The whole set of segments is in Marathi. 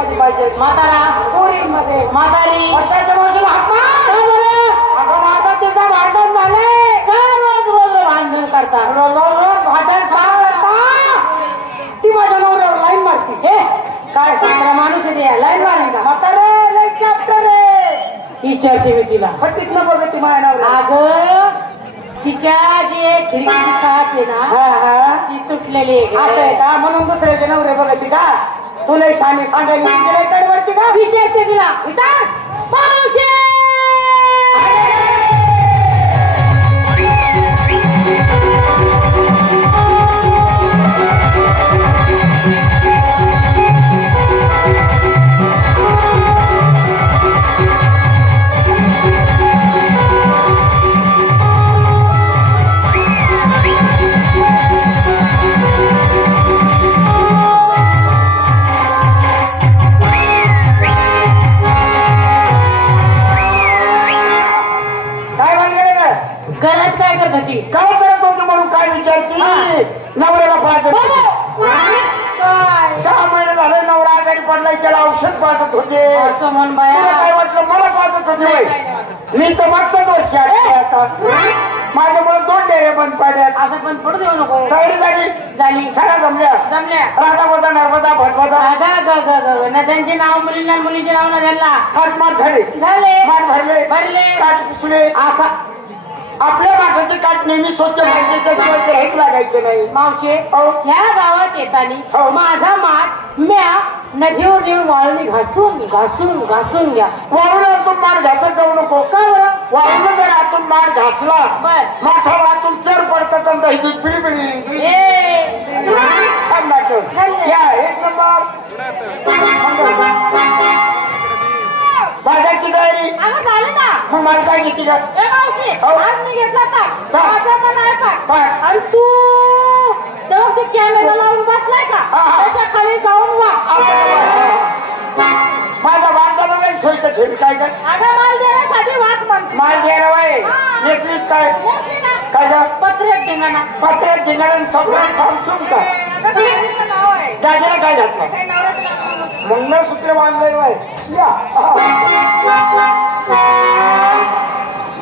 मध्ये पाहिजे म्हातारा पोरींमध्ये म्हातारी त्याच्या बाजूला हात अगं माझा तिचा भांडण झालंय भांडण करता भांडण ती माझ्या नवऱ्यावर लाईन मारती हे काय सांगता माणूस आहे लाईन मारेल का म्हातारे लय चॅप्टर आहे विचारते मी तिला फटीतलं बघ ती माझ्या नवऱ्या अगं तिच्या जे खिडकीची काच आहे ना ती तुटलेली असं आहे का म्हणून दुसऱ्याचे नवरे बघती का तुला शाने सांगायची तिला कडवरती का विचारते तिला विचार घरात काय करत होती काय करत होती म्हणून काय विचारती नवऱ्याला पाहत 6 महिने झाले नवरा आजारी पडलाय त्याला औषध पाहत होते असं म्हण बाया काय वाटलं मला पाहत होते मी तर मागताच वर्षी आता माझ्यामुळे 2 डेरे बंद पाड्यात असं पण पडू देऊ नको तयारी झाली सगळ्या जमल्या राधा नर्मदा भटवदा नद्यांचे नाव मुलींना मुलींचे नाव नद्यांना काटमार झाले मार भरले भरले काट पुसले आपल्या माठाचे काट नेहमी स्वच्छ पाहिजे त्याशिवाय ग्रहित लागायचं नाही मावशे ह्या गावात येताना माझा माठ म्या नदीवर नेऊन वाळून घासून घासून घासून घ्या वाळून आतून माठ घासत जाऊ नको का बरं वाळून जर आतून माठ घासला बर माठावर आतून चर पडतात आणि दही पिळी एक नंबर बाजारची तयारी झालं ना मग मला काय घेते का मावशी आज मी घेतला माझा पण आहे आणि तू तेव्हा ते कॅमेरा लावून बसलाय का त्याच्या खाली जाऊन वा माझा बांधाला नाही सोयीचं ठेवी काय काय अगं माल देण्यासाठी वाट म्हणते माल द्यायला वाय नेसलीच काय काय का पत्र्यात धिंगाणा पत्र्यात धिंगाणा सगळं सांगून का नाव आहे दाजीला काय घातलं मंगळसूत्र बांधलंय वाय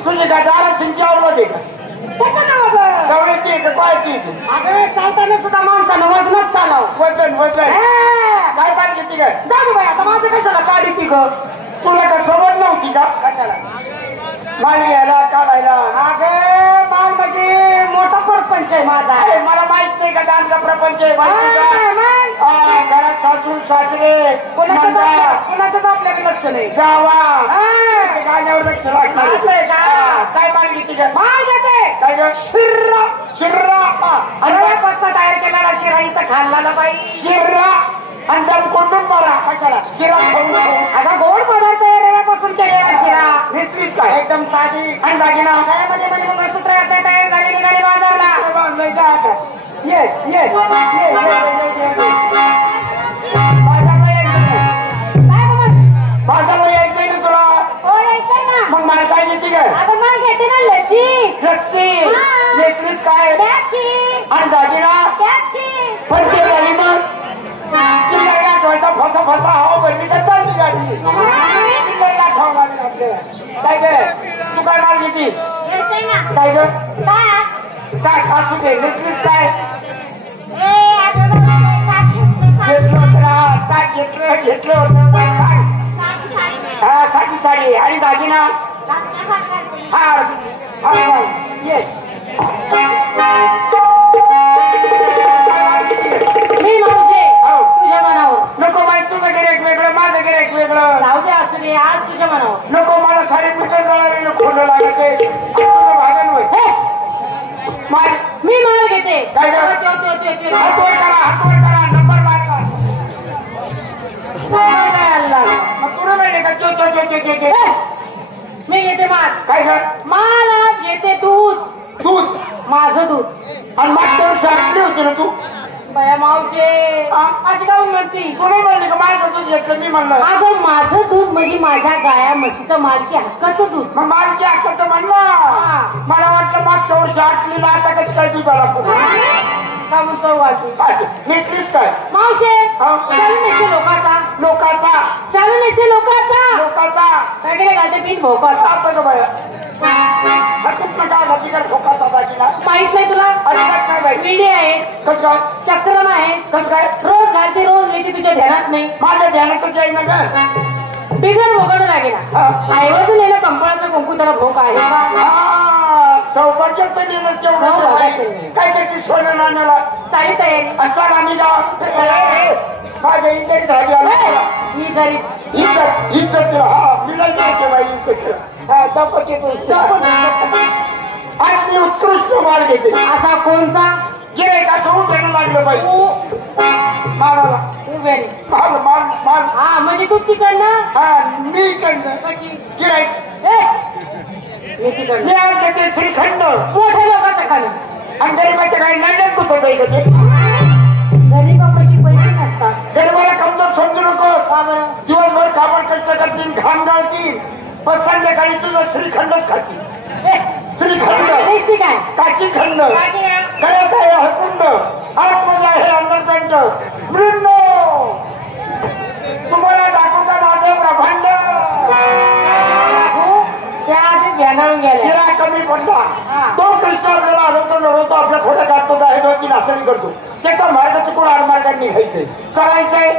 तुझी का दारा चिंच्यावर मध्ये का गवळीची का पायाची अगं चालताना सुद्धा माणसानं वजनच चालव वजन काय पाहिजे ती काय जाऊ बाई आता माझं कशाला काढी ती ग तुला का समज नव्हती का कशाला माल घ्यायला काढायला अगं माल म्हणजे मोठा परपंच आहे माझा मला माहित नाही का दानचा प्रपंच आहे घरात सासून सासरे कोणाचंच आपल्याकडे लक्ष नाही गावा गाण्यावर लक्ष राखणार असं आहे का काय माल घेते का माल घेते काय ग शिर्रा शिर्रा पास्ता तयार केलेला शिरा इथं खाल्ला बाई शिर्रा आणि दम कोंडून मारा कशाला शिरा खाऊ आता गोड पदार्थ आहे रव्यापासून केलेला शिरा मिसलीच काय एकदम साधी आणि दागिना मध्ये मंगळसूत्र आता तयार झाली निघाली बाजारला बाजारला यायचंय ना तुला हो यायचंय ना मग मला काय घेते का आता मला घेते ना लस्सी लस्सी नेसलीच काय आणि दागिना पण ते झाली मग चिल्लायला ठेवायचा फसा फसा हवा भरली तर चालली गाडी चिल्लायला ठेवा लागेल आपल्याला काय ग तू काय माल घेते काय ग काय असू दे नेसलीच काय घेतलं होतं काय घेतलं होतं हा साडी साडी आणि दागिना हा ये मी मावशे तुझ्या मनावर नको माहिती तुझं गिरेक वेगळं माझं गिरेक वेगळं जाऊ दे असू दे आज तुझ्या मनावर नको मला साडी पिठं जाणार खोलं लागते तुझं भागन होय मी माल घेते काय हातवर करा नंबर मारला मग तुला माहिती का मी घेते माल काय का माल आज घेते दूध दूध माझं दूध आणि मागच्या वर्षी आटली होती ना तू बया मावशे अशी काय म्हणती तुला म्हणली का माझं दूध घेतलं मी म्हणलं अगं माझं दूध म्हणजे माझ्या गाया म्हशीचं मालकी हक्काचं दूध मग मालकी हक्काचं म्हणलं मला वाटलं मागच्या वर्षी आटली ना आता कसं काय दूध आला का म्हणतो वाटू नेसलीच काय मावशे लोकांचा लोकांचा सगळे घालते पीठ भोका आता का बाया हकीत नका नदीकडे भोकाचा दागिना माहित नाही तुला अजिबात नाही बाई विडी आहेस कसं काय चक्रम आहेस कसं काय रोज घालते रोज लेते तुझ्या ध्यानात नाही माझ्या ध्यानातच जाई ना ग बिगर भोगायला लागेल आईवरच नेलं कंपळाचा कुंकू त्याला भोक आहे का सौभाग्याचं नेलं तेवढं काय काय सोनं नाण्याला चाली तयारी अच्छा आम्ही माझ्या इथे झाली ही गरीब इज्जत हा मिळाली नाही बाई इज्जत हा चपत येतो आज मी उत्कृष्ट माल घेते असा कोणचा गिराय का सोडून देणं लागलं बाई माराला माल माल माल हा म्हणजे तू तिकडनं हा मी इकडनं कशी गिराय मी तिकडनं मी आज घेते श्रीखंड मोठ्या लोकांचं खाणं आणि गरीबाच्या काही नाटक कुठं होतं इकडे गरीबापाशी पैसे नसतात गरीबाला कमजोर समजू नको का बरं दिवसभर काबड कष्ट करतील घाम गाळतील पण संध्याकाळी तुझं श्रीखंडच खातील श्रीखंड टेस्टी काय काची खंड बाकी काय? कळत आहे हकुंड आतमध्ये आहे अंडरपॅन्ट मृंड तुम्हाला दाखवू का माझं ब्रह्मांड त्या आधी ध्यानावून गेल्या शिरा कमी पडला तो कृष्णाला आढळतो लढवतो आपल्या खोट्या काढतो आहे की नाचणी करतो त्याचा मार्ग चुकून आडमार्गात निघायचंय करायचंय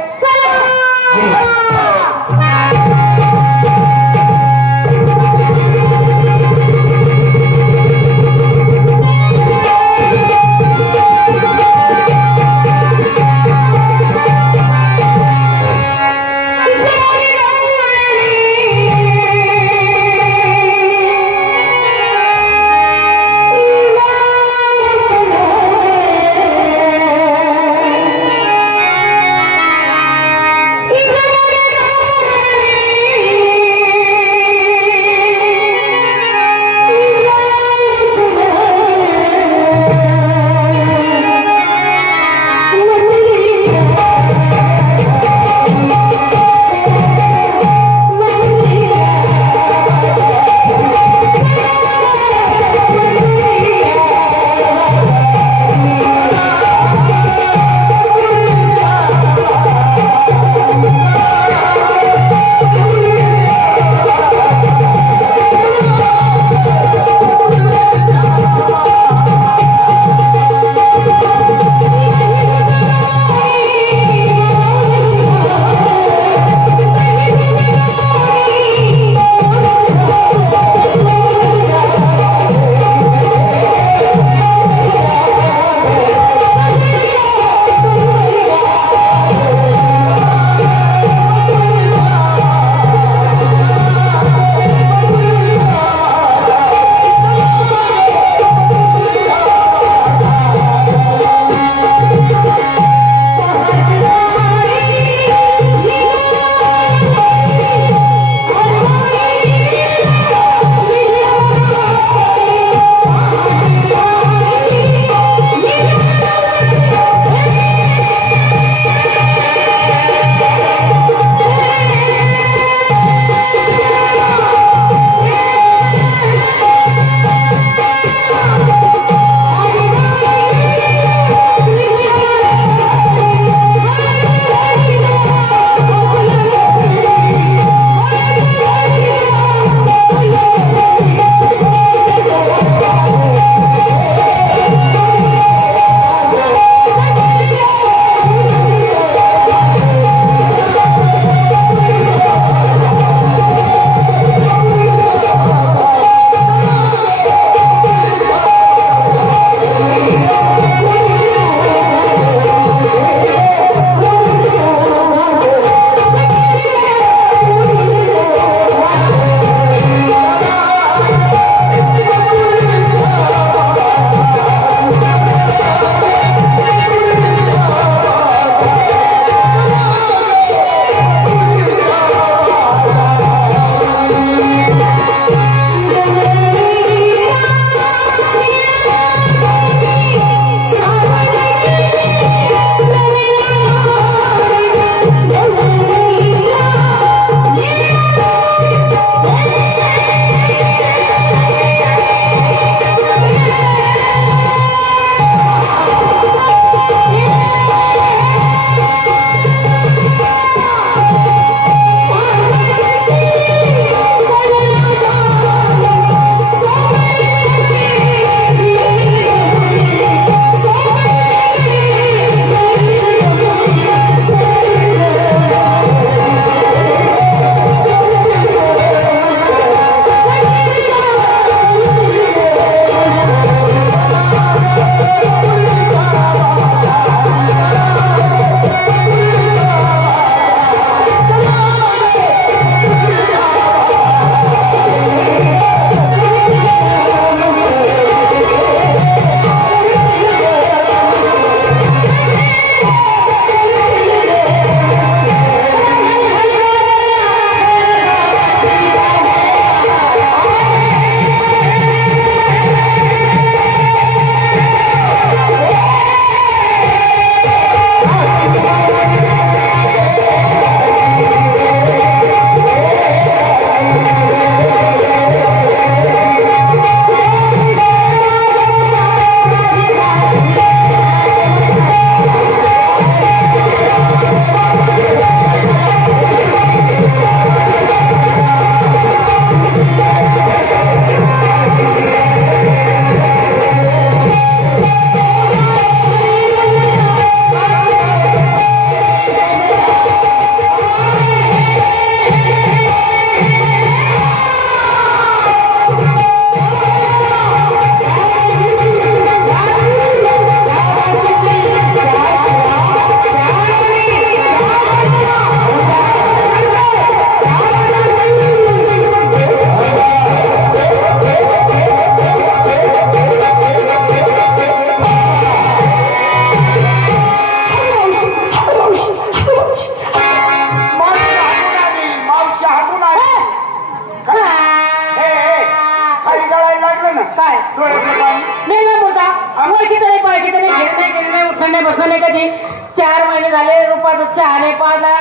डोळ्यातलं पाणी. मी नाही बोलता ओळखीत नाही पाळखीत नाही घेत नाही गेली नाही उठलं नाही बसलं नाही कधी 4 महिने झाले रुपाचा चहा नाही पाजला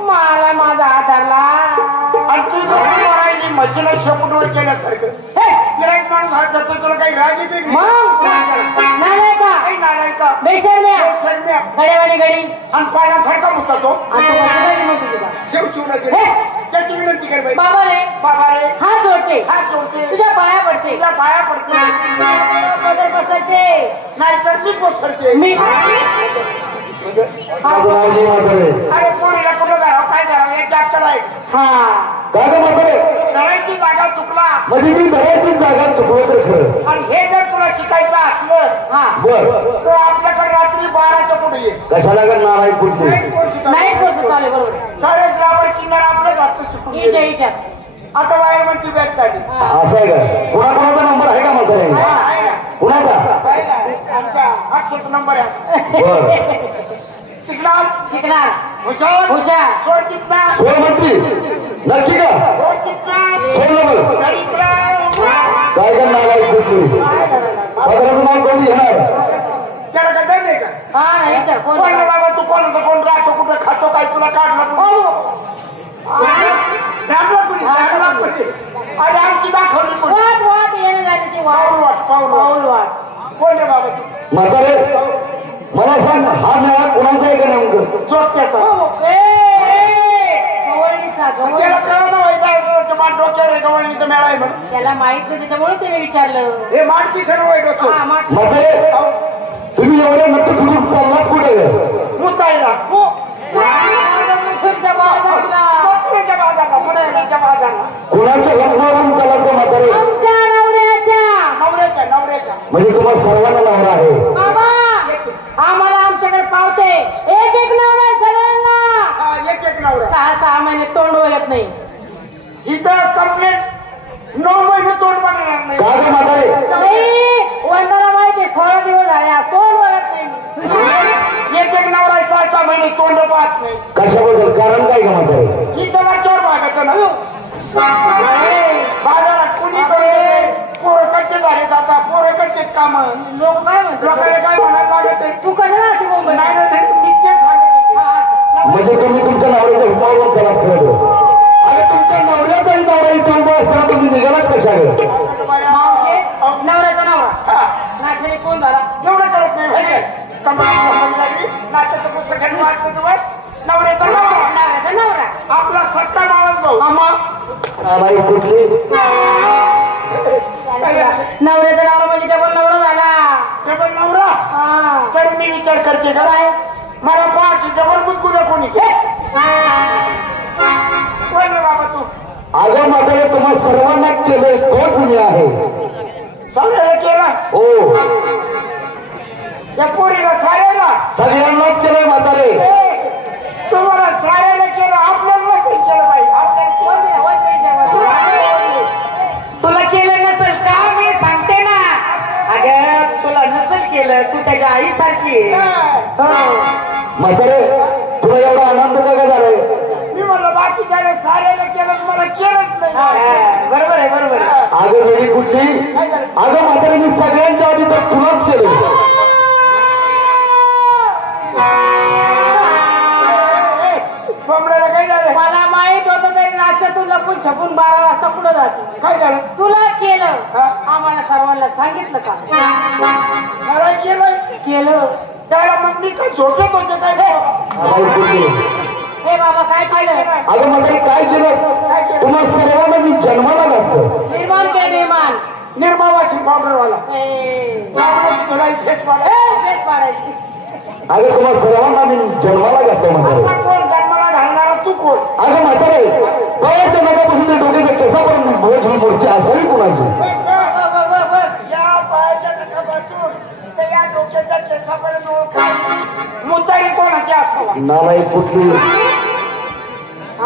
मला माझा हात धरला आणि तू जर राहिली मशीला शेपूटवर केल्यासारखं गिराईक माणूस हात धरतो तुला काही राग येते मग नाही का काही नाराय का बेसरम्या गडेवाडी गडी आणि पाण्यासारखा मुका तो त्याची विनंती कर बाई. बाबा रे बाबा रे हात जोडते हात जोडते तुझ्या पाया पडते तुझ्या पाया पडते पदर पसरते नाहीतर मी पसरते. मी अरे पोरीला कुठं जावं काय करावं एक डॉक्टर आहे हा घराची जागा चुकला म्हणजे मी घराची जागा चुकलो तर खरं आणि हे जर तुला शिकायचं असलं हा बर तर आपल्याकडे रात्री 12च्या पुढे ये. कशाला करणार आहे पुढचे नाही कोर्स चालू बरोबर सारे ग्रामर शिंगार आपलं जातो शिकून इजा इजा आता बाहेर म्हणते बॅग काढली असं आहे का कुणाचा नंबर आहे का म्हातारे आहे ना कुणाचा आमच्या अक्षत नंबर आहे बर शिकणार शिकणार हुशार हुशार सोड कितना सोड मंत्री नक्की का सोड कितना सोडलं बरं काय करणार आहे पुढची म्हाताऱ्याचं नाव कोणी घेणार त्याला काय दम आहे का हा नाही तर कोण कोण रे बाबा तू कोण होतं कोण राहतो कुठं खातो काय तुला काढलं अरे आमची दाखवली कोण वाट वाट येणं जाण्याची पाऊल वाट वाट पाऊल पाऊल वाट वाट कोण रे बाबा तू म्हातारे मला सांग हा मेळा कोणाचा आहे का नेमकं जोत्याचा गवळणीचा त्याला कळलं व्हायचं मान डोक्यावर गवळणीचं मेळा आहे म्हणून त्याला माहित नाही त्याच्यामुळे त्याने विचारलं हे मानकी सर्व वाईट होतो हा माठ म्हातारे तुम्ही एवढ्या नक्की कुठून चाललात कुठे मुतायला तुमच्या बाजारला मुतायच्या बाजारला मुतायच्या बाजारला कुणाच्या घटनावरून चालत म्हातारे आमच्या नवऱ्याच्या नवऱ्याच्या नवऱ्याच्या म्हणजे तुम्हाला सर्वांना नवरा आहे बाबा आम्हाला आमच्याकडे पावते एक एक नवरा सगळ्यांना एक एक नवरा 6 महिने तोंड वळत नाही इथं कंप्लेंट 9 महिने तोंड बनणार नाही का ग म्हातारे वंदाला माहिती 16 दिवस झाले आज तोंड वळत नाही एक एक नवरा 6 महिने तोंड पाहत नाही कशाबद्दल कारण काय का म्हातारे ही तर चोर भागायचं ना बाजारात कुणी कडे पोरं कच्चे झाले जाता पोरं कच्चे काम लोक काय म्हणतात लोकांना काय म्हणायला लागत आहे तू कशाला अशी बोंबल नाही ना मी तेच सांगत म्हणजे तुम्ही तुमच्या नवऱ्याच्या हितावरून चला खेळतो अरे तुमच्या नवऱ्याचाही नवरा इथे उभा असताना तुम्ही निघालात कशाकडे मावशे नवऱ्याचा नवरा नाचणी कोण झाला एवढं कळत नाही भाई कंपनी लागली नाट्याचं पुस्तक वाचतं तुम्हाला नवऱ्याचा नवरा नवऱ्याचा नवरा आपला सत्ता मावस भाऊ बाई कुठली नवऱ्याचा नवरा म्हणजे डबल नवरा झाला डबल नवरा हा तर मी विचार करते का काय मला पाच डबल बुद्ध कोणी कोण रे बाबा तू अगं म्हातारे तुम्हाला सर्वांना केलंय तोच मी आहे सगळ्याला केला हो या पोरीला साऱ्याला सगळ्यांनाच केलंय म्हातारे तुम्हाला साऱ्याला केलं आपल्याला केलं बाई तुला केलं नसेल का मी सांगते ना अगं तुला नसेल केलं तू त्याच्या आईसारखी म्हातारे तुला एवढा आनंद का झालाय मी म्हणलं बाकी काय साऱ्याला केलं तुम्हाला केलंच नाही बरोबर आहे बरोबर आहे अगं वेळी कुठली अगं म्हातारे मी सगळ्यांच्या आधी तर तुलाच केलं कोंबड्याला काय झालं मला माहित होतं तरी नाच्यातून लपून छपून 12 वाजता पुढे जाते काय झालं तुला केलं हा? आम्हाला सर्वांना सांगितलं का मला केलं केलं त्याला मग मी काय झोपेत होते काय बाई कुठली हे बाबा काय केलं अगं म्हातारे काय केलं तुम्हाला सर्वांना मी जन्माला घातलं निर्माण के निर्माण निर्मावाशी पावडरवाला ए, पावडरची धुलाई फेस मारा ए, भेट पाडायची अगं तुम्हाला सर्वांना मी जन्माला घातलं म्हातारे आता कोण जन्माला घालणारा तू कोण अगं म्हातारे कळायच्या नकापासून ते डोक्याच्या केसापर्यंत भोज ही मूर्ती असावी कुणाची या पायाच्या नखापासून ते या डोक्याच्या केसापर्यंत ओळखायची मुतारी कोणाची असावा नालायक कुठली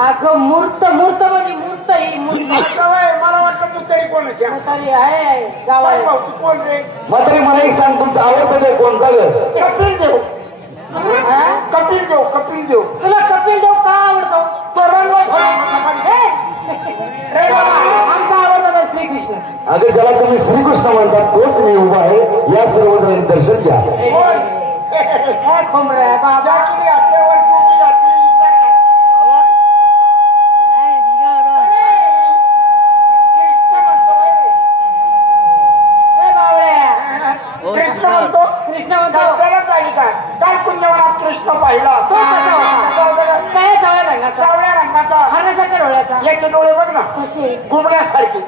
अगं मूर्त मूर्त म्हणजे मूर्त ही मूर्त सवय मला वाटलं मुतारी कोणाची असावी. म्हातारी आहे गाव काय आहे भाऊ तू कोण रे म्हातारे मला एक सांग तुमचं आवडतं ते कोणता ग कपिल देव हा? कपिल देव कपिल देव तुला कपिल देव का आवडतो तो रंगला फळ हे? रे बाबा, आमचा आवडतो तो श्रीकृष्ण अगं ज्याला तुम्ही श्रीकृष्ण म्हणतात तोच खोमऱ्या बाबा ज्याची आपल्यावर टोपी घातली, इजार घातली. कृष्ण म्हणतो होय. कृष्ण म्हणतो. कृष्ण म्हणतो त्याला झाली का काल पुण्यवनात कृष्ण पाहिला. तो कसा होता? काय सावळ्या रंगाचा? सावळ्या रंगाचा. हरणाच्या डोळ्याचा. याचे डोळे बघ ना कसे? घुमण्यासारखे.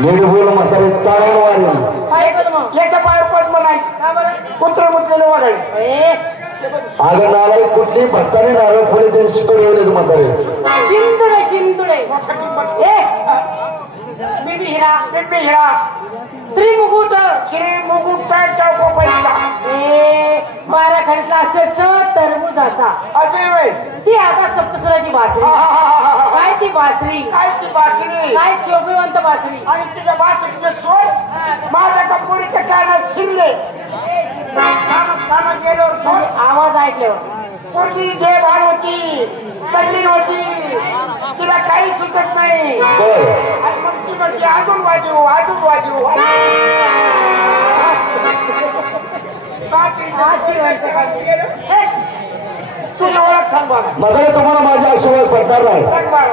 नीट बोल म्हातारे तारण वाढलं. काय बरं मग? याच्या पायावर पद्म नाही. का बरं? कुत्र मुतलेलं वाढायचं. ए, अगं नारळ कुठली भक्ताने नारळ फुले त्यांची तोडवले म्हातारे. चिंतुडे चिंतुडे. ए, बिबी हिरा. बिंबी हिरा. श्री मुकुट. श्री मुकुट चौको पैसा. ए, 12 खंडला अक्षर टरबुजाचा. अजय वय. ती आता सप्तसुराची बासरी. काय ती बासरी? काय ती बाकी काय शोभिवंत बासरी. आणि तुझ्या बाकीचे स्वर माझ्या कपुरीच्या कानात शिरले. कानात गेल्यावर म्हणजे आवाज ऐकल्यावर पोरगी जे भान होती, कल्लीन होती, तिला काही सुचत नाही. बर आणि मग ती म्हणते अजून वाजू अजून वाजू. तुझी ओळख सांग बघा. म्हातारे तुम्हाला माझ्या आशीर्वाद पडणार नाही.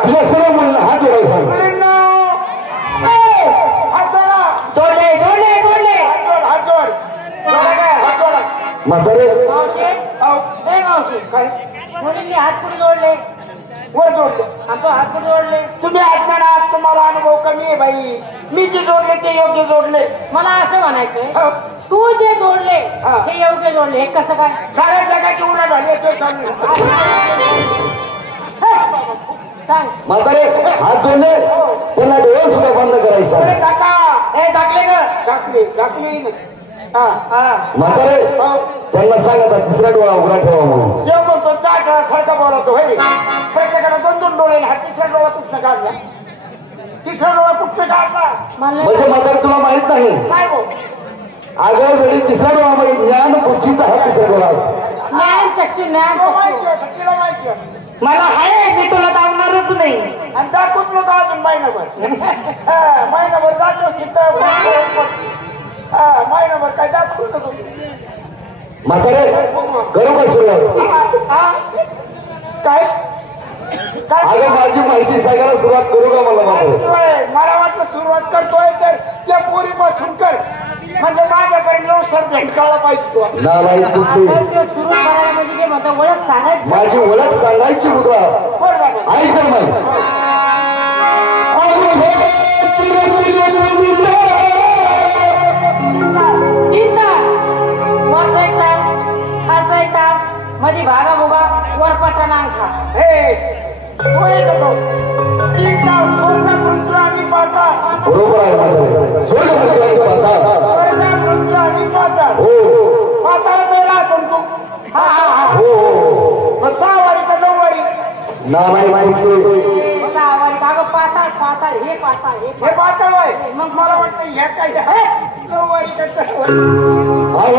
तुझ्या सर्व मुलांना हात जोडायला सांग. मुलींनो, हात जोडा. जोडले जोडले जोडले. हात जोड हात जोड. जोडा काय? हात जोडा. म्हातारे मावशी, ए मावशी, काय मुलींनी हात पुढे जोडले. वर जोडले. आमचं हात पुढे जोडले. तुम्ही अज्ञानात, तुम्हाला अनुभव कमी आहे बाई. मी जे जोडले ते योग्य जोडले. मला असं म्हणायचंय, हो. तू जे जोडले हा. हे योग्य जोडले. हे कसं काय? साऱ्या जगाची उन्हा झाली असेल चालू. सांग. म्हातारे हात जोडले त्यांना डोळे सुद्धा बंद करायचा. अरे काका ए दाखले ग टाकली टाकली हा हा म्हातारे हो. त्यांना सांगता तिसरा डोळा उघडा ठेवा म्हणून. देव म्हणतो त्या सारखा बोलवतो होय. प्रत्येकाला 2-2 डोळे. हा तिसरा डोळा कुठनं काढला? तिसरा डोळा कुठनं काढला? मला म्हणजे म्हातारे तुला माहित नाही. काय भाऊ? अगं वेळी तिसरा डोळा म्हणजे ज्ञान बुद्धीचा हा तिसरा डोळा असतो. ज्ञान चक्षु ज्ञान तुला चक्षु. माहिती आहे, तिला माहिती आहे. मला आहे मी तुला दावणारच नाही. आणि दाखवत नव्हतं अजून महिनाभर. हा महिनाभर दाखव तिथं. हा महिनाभर काय दाखवत नव्हतं. म्हातारे करू का सुरुवात? हा काय काय अगं माझी माहिती सांगायला सुरुवात करू का मला म्हातारे? माहिती मला वाटलं सुरुवात करतोय तर त्या पोरीपासून कर. म्हणजे माझ्याकडे नवसर भेटकाळा पाहिजे तो. नालायक कुठली आपण ते सुरू करायला म्हणजे जे म्हणतो ओळख सांगायची. माझी ओळख सांगायची मुद्रा बरोबर. ऐक तर माहिती. चिंता वरचा खालचा एकटा मध्ये भागा भोगा वरपटा नांखा. हे तो एक होतो. तीन नाव स्वर्ग पृथ्वी आणि पाताळ. बरोबर आहे म्हातारे. स्वर्ग पृथ्वी पाताळ. स्वर्ग पृथ्वी आणि पाताळ. हो पाताळ गेला आपण तू. हा हा हा. हो हो मग 6 वारी का 9 वारी? नालायक माहिती. बघा आवाज अगं पाताळ पाताळ हे पाताळ हे हे पाताळ आहे. मग मला वाटतं ह्या काय आहे? 9 वारी का 10 वारी?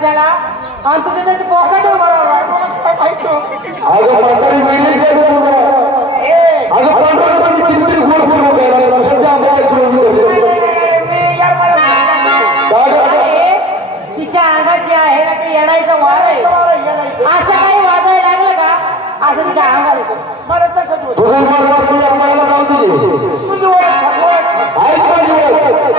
त्याला आणि तुझे त्याची पॉकेट अगं म्हातारी वेळी अगं पांढरा कितीतरी गोड सुरू करायला सध्या तिच्या अंगात जे आहे ना ते येणायचं वार आहे असं काही वाजायला लागलं का असं तिच्या अंगात येतो मला तसंच होतं. तुझं आम्हाला जाऊ दिली तुझी ओळख आहेत माझी ओळख